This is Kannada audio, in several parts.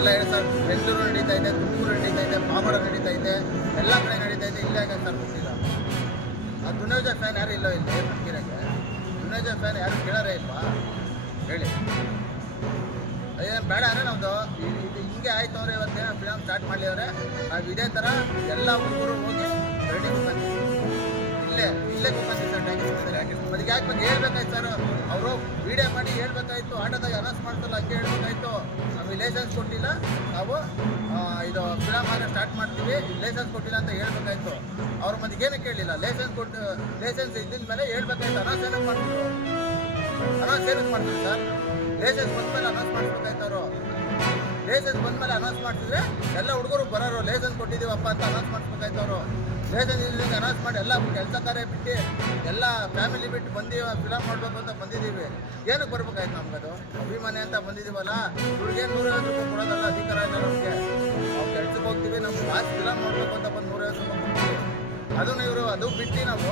ಎಲ್ಲ ಹೇಳಿ ಸರ್, ಬೆಂಗಳೂರು ನಡೀತಾ ಇದೆ, ತುಮಕೂರು ನಡೀತಾ ಇದೆ, ಪಾವಗಡ ನಡೀತಾ ಇದೆ, ಎಲ್ಲ ಕಡೆ ನಡೀತಾ ಇದೆ. ಇಲ್ಲೇ ಸರ್ ಗೊತ್ತಿಲ್ಲ. ಆ ದುನಿಯಾಜ ಫ್ಯಾನ್ ಯಾರು ಇಲ್ಲ ಇಲ್ಲಿ ಮಡ್ಕಿರಾಗೆ. ದುನಿಯಾಜ ಫ್ಯಾನ್ ಯಾರು ಕೇಳೋರೇ ಇಲ್ವಾ ಹೇಳಿ? ಅದೇನು ಬೇಡ ಅಂದರೆ ನಮ್ಮದು ಇದು ಹಿಂಗೆ ಆಯಿತು ಅಂದರೆ ಇವತ್ತೇನೋ ಫಿಲಮ್ ಸ್ಟಾರ್ಟ್ ಮಾಡಲಿವ್ರೆ. ನಾವು ಇದೇ ಥರ ಎಲ್ಲ ಹುಡುಗರು ಹೋಗಿ ರೆಡಿ ಕುತ್ಕೊಂತೀವಿ. ಇಲ್ಲೇ ಕುತ್ಕೊಂತೀವಿ ಸರ್. ಅದಕ್ಕೆ ಯಾಕೆ ಬಗ್ಗೆ ಹೇಳ್ಬೇಕಾಯ್ತು ಸರ್? ಅವರು ವೀಡಿಯೋ ಮಾಡಿ ಹೇಳ್ಬೇಕಾಯ್ತು, ಆಟೋದಾಗ ಅನೌನ್ಸ್ ಮಾಡ್ತಲ್ಲ ಹಂಗೆ ಹೇಳ್ಬೇಕಾಯ್ತು. ನಮಗೆ ಲೈಸೆನ್ಸ್ ಕೊಟ್ಟಿಲ್ಲ, ನಾವು ಇದು ಫಿಲಮ್ ಆದರೆ ಸ್ಟಾರ್ಟ್ ಮಾಡ್ತೀವಿ, ಲೈಸೆನ್ಸ್ ಕೊಟ್ಟಿಲ್ಲ ಅಂತ ಹೇಳ್ಬೇಕಾಯ್ತು. ಅವ್ರ ಮನೆಗೆ ಏನಕ್ಕೆ ಕೇಳಲಿಲ್ಲ? ಲೈಸೆನ್ಸ್ ಇದ್ದಿದ ಮೇಲೆ ಹೇಳ್ಬೇಕಾಯ್ತು. ಅನೌನ್ಸ್ ಏನಕ್ಕೆ ಮಾಡ್ತಿದ್ರು? ಅನೌನ್ಸ್ ಏನಕ್ಕೆ ಮಾಡ್ತಿದ್ರು ಸರ್? ಲೈಸೆನ್ಸ್ ಬಂದಮೇಲೆ ಅನೌನ್ಸ್ ಮಾಡಿಸ್ಬೇಕಾಯ್ತು ಅವರು. ಲೈಸೆನ್ಸ್ ಬಂದಮೇಲೆ ಅನೌನ್ಸ್ ಮಾಡ್ತಿದ್ರೆ ಎಲ್ಲ ಹುಡುಗರು ಬರೋರು. ಲೈಸೆನ್ಸ್ ಕೊಟ್ಟಿದ್ದೀವಪ್ಪ ಅಂತ ಅನೌನ್ಸ್ ಮಾಡಿಸ್ಬೇಕಾಯ್ತು ಅವರು. ಲೈಸೆನ್ಸ್ ಇಲ್ಲದಂಗೆ ಅನೌನ್ಸ್ ಮಾಡಿ ಎಲ್ಲ ಕೆಲಸ ಕಾರ್ಯ ಬಿಟ್ಟು ಎಲ್ಲ ಫ್ಯಾಮಿಲಿ ಬಿಟ್ಟು ಬಂದೀವಿ, ಫಿಲಮ್ ಮಾಡಬೇಕು ಅಂತ ಬಂದಿದ್ದೀವಿ. ಏನಕ್ಕೆ ಬರ್ಬೇಕಾಯ್ತು ನಮ್ಗದು? ಅಭಿಮಾನಿ ಅಂತ ಬಂದಿದ್ದೀವಲ್ಲ, ಇವ್ರಿಗೇನು 150 ರೂಪಾಯಿ ಕೊಡೋದಲ್ಲ, ಅಧಿಕಾರ ಇಲ್ಲ ನಮಗೆ. ನಾವು ಕೆಲ್ಸಕ್ಕೆ ಹೋಗ್ತೀವಿ, ನಮ್ಮ ಲಾಸ್ಟ್ ಫಿಲಮ್ ಮಾಡಬೇಕು ಅಂತ ಬಂದು 150 ರೂಪಾಯಿ ಕೊಡ್ತೀವಿ. ಅದನ್ನು ಇವರು ಅದು ಬಿಟ್ಟು ನಾವು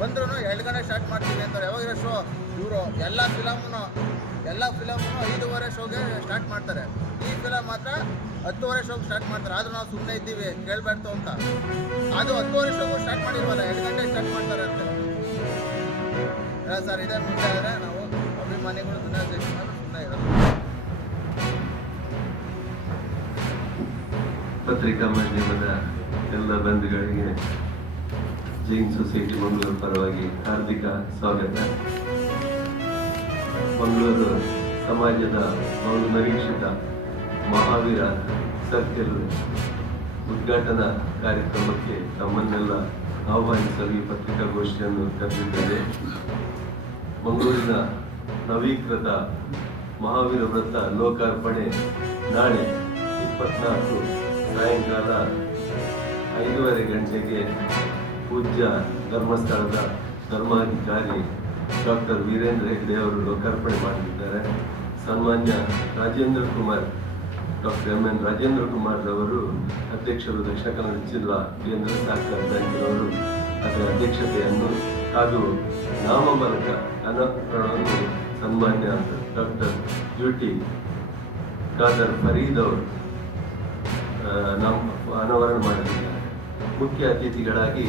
ಬಂದ್ರೂ 2 ಗಂಟೆ ಸ್ಟಾರ್ಟ್ ಮಾಡ್ತೀವಿ ಅಂತಾರೆ. ಯಾವಾಗಿರೋ ಶೋ ಇವರು ಎಲ್ಲ ಫಿಲಮನ್ನು 5:30 ಶೋಗೆ ಸ್ಟಾರ್ಟ್ ಮಾಡ್ತಾರೆ. ಈ ಫಿಲಮ್ ಮಾತ್ರ 10:30 ಶೋಗೆ ಸ್ಟಾರ್ಟ್ ಮಾಡ್ತಾರೆ. ಆದರೂ ನಾವು ಸುಮ್ಮನೆ ಇದ್ದೀವಿ, ಕೇಳಬಾರ್ದು ಅಂತ. ಅದು 10:30 ಶೋಗೂ ಸ್ಟಾರ್ಟ್ ಮಾಡಿಲ್ವಲ್ಲ, 2 ಗಂಟೆ ಸ್ಟಾರ್ಟ್ ಮಾಡ್ತಾರೆ ಅಂತ. ಇಲ್ಲ ಸರ್, ಇದೇ ಮುಂದೆ ಆದರೆ ನಾವು ಅಭಿಮಾನಿಗಳು ದುನಿಯಾ ಸುಮ್ಮನೆ ಇರೋದು. ಪತ್ರಿಕಾ ಮಾಧ್ಯಮದ ಎಲ್ಲ ಬಂಧುಗಳಿಗೆ ಜೈನ್ ಸೊಸೈಟಿ ಮಂಗಳೂರು ಪರವಾಗಿ ಹಾರ್ದಿಕ ಸ್ವಾಗತ. ಮಂಗಳೂರು ಸಮಾಜದ ಬಹು ನಿರೀಕ್ಷಿತ ಮಹಾವೀರ ಸರ್ಕಲ್ ಉದ್ಘಾಟನಾ ಕಾರ್ಯಕ್ರಮಕ್ಕೆ ತಮ್ಮನ್ನೆಲ್ಲ ಆಹ್ವಾನಿಸಲು ಈ ಪತ್ರಿಕಾಗೋಷ್ಠಿಯನ್ನು ಕರೆದಿದ್ದೇವೆ. ಮಂಗಳೂರಿನ ನವೀಕೃತ ಮಹಾವೀರ ವೃತ್ತ ಲೋಕಾರ್ಪಣೆ ನಾಳೆ 24 ಸಾಯಂಕಾಲ 5:30 ಗಂಟೆಗೆ ಪೂಜ್ಯ ಧರ್ಮಸ್ಥಳದ ಧರ್ಮಾಧಿಕಾರಿ ಡಾಕ್ಟರ್ ವೀರೇಂದ್ರ ಹೆಗ್ಡೆ ಅವರು ಲೋಕಾರ್ಪಣೆ ಮಾಡಲಿದ್ದಾರೆ. ಸನ್ಮಾನ್ಯ ಡಾಕ್ಟರ್ ಎಂ.ಎನ್. ರಾಜೇಂದ್ರ ಕುಮಾರ್ ರವರು ಅಧ್ಯಕ್ಷರು, ದಕ್ಷಿಣ ಕನ್ನಡ ಜಿಲ್ಲಾ ಕೇಂದ್ರ ಸಹಕಾರ ಬ್ಯಾಂಕಿನವರು ಅದರ ಅಧ್ಯಕ್ಷತೆಯನ್ನು ಹಾಗೂ ನಾಮಫಲಕ ಅನಾವರಣವನ್ನು ಸನ್ಮಾನ್ಯ ಡಾಕ್ಟರ್ ಯುಟಿ ಖಾದರ್ ಫರೀದ್ ಅವರು ಅನಾವರಣ ಮಾಡಲಿದ್ದಾರೆ. ಮುಖ್ಯ ಅತಿಥಿಗಳಾಗಿ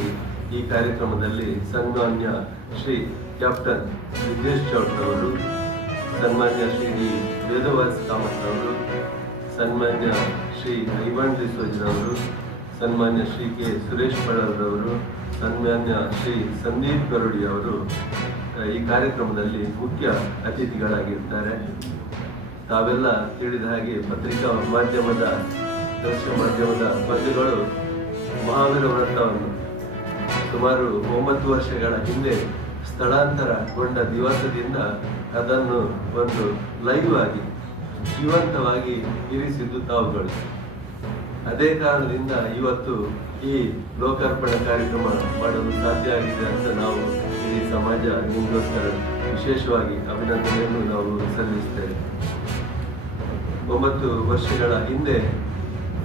ಈ ಕಾರ್ಯಕ್ರಮದಲ್ಲಿ ಸನ್ಮಾನ್ಯ ಶ್ರೀ ಕ್ಯಾಪ್ಟನ್ ವಿದ್ಯೇಶ್ ಚೌಟ್ರವರು, ಸನ್ಮಾನ್ಯ ಶ್ರೀ ವೇದವಾಸ್ ಕಾಮತ್ ಅವರು, ಸನ್ಮಾನ್ಯ ಶ್ರೀ ಐವಾನ್ ಡಿಸೋಜ್ರವರು, ಸನ್ಮಾನ್ಯ ಶ್ರೀ ಕೆ ಸುರೇಶ್ ಬಳ್ಳಾರವರು, ಸನ್ಮಾನ್ಯ ಶ್ರೀ ಸಂದೀಪ್ ಗರುಡಿ ಅವರು ಈ ಕಾರ್ಯಕ್ರಮದಲ್ಲಿ ಮುಖ್ಯ ಅತಿಥಿಗಳಾಗಿರ್ತಾರೆ. ತಾವೆಲ್ಲ ತಿಳಿದ ಹಾಗೆ ಪತ್ರಿಕಾ ಮಾಧ್ಯಮದ ದೃಶ್ಯ ಮಾಧ್ಯಮದ ಬಂಧುಗಳು ಮಹಾವೀರ ವೃತ್ತವನ್ನು ಸುಮಾರು 9 ವರ್ಷಗಳ ಹಿಂದೆ ಸ್ಥಳಾಂತರಗೊಂಡ ದಿವಸದಿಂದ ಅದನ್ನು ಒಂದು ಲೈವ್ ಆಗಿ ಜೀವಂತವಾಗಿ ಇರಿಸಿದ್ದು ತಾವುಗಳು. ಅದೇ ಕಾರಣದಿಂದ ಇವತ್ತು ಈ ಲೋಕಾರ್ಪಣೆ ಕಾರ್ಯಕ್ರಮ ಮಾಡಲು ಸಾಧ್ಯ ಆಗಿದೆ ಅಂತ ನಾವು ಇಡೀ ಸಮಾಜ ನಿಮಗೋಸ್ಕರ ವಿಶೇಷವಾಗಿ ಅಭಿನಂದನೆಯನ್ನು ನಾವು ಸಲ್ಲಿಸ್ತೇವೆ. 9 ವರ್ಷಗಳ ಹಿಂದೆ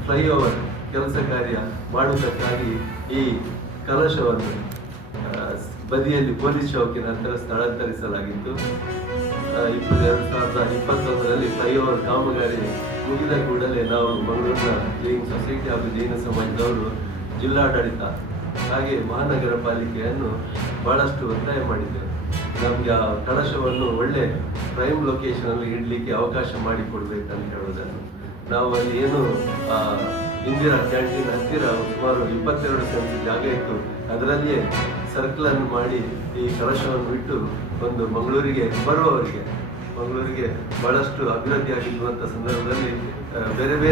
ಫ್ಲೈಓವರ್ ಕೆಲಸ ಕಾರ್ಯ ಮಾಡುವುದಕ್ಕಾಗಿ ಈ ಕಲಶವನ್ನು ಬದಿಯಲ್ಲಿ ಪೊಲೀಸ್ ಚೌಕಿನ ಹತ್ತಿರ ಸ್ಥಳಾಂತರಿಸಲಾಗಿತ್ತು. 2021ರಲ್ಲಿ ಫ್ಲೈಓವರ್ ಕಾಮಗಾರಿ ಮುಗಿದ ಕೂಡಲೇ ನಾವು ಮಂಗಳೂರಿನ ಜೈನ್ ಸೊಸೈಟಿ ಹಾಗೂ ಜೈನ ಸಮಾಜದವರು ಜಿಲ್ಲಾಡಳಿತ ಹಾಗೆ ಮಹಾನಗರ ಪಾಲಿಕೆಯನ್ನು ಬಹಳಷ್ಟು ಒತ್ತಾಯ ಮಾಡಿದ್ದೇವೆ. ನಮಗೆ ಆ ಕಳಶವನ್ನು ಒಳ್ಳೆ ಪ್ರೈಮ್ ಲೊಕೇಶನಲ್ಲಿ ಇಡಲಿಕ್ಕೆ ಅವಕಾಶ ಮಾಡಿಕೊಡ್ಬೇಕಂತ ಹೇಳೋದನ್ನು ನಾವು ಅಲ್ಲಿ ಏನು ಇಂದಿರಾ ಕ್ಯಾಂಟೀನ್ ಹತ್ತಿರ ಸುಮಾರು 22 ಸೆಂಟ್ ಜಾಗ ಇತ್ತು, ಅದರಲ್ಲಿಯೇ ಸರ್ಕಲ್ ಅನ್ನು ಮಾಡಿ ಈ ಕಲಶವನ್ನು ಇಟ್ಟು ಒಂದು ಮಂಗಳೂರಿಗೆ ಬಹಳಷ್ಟು ಅಭಿವೃದ್ಧಿ ಆಗಿರುವಂಥ ಸಂದರ್ಭದಲ್ಲಿ ಬೇರೆ ಬೇರೆ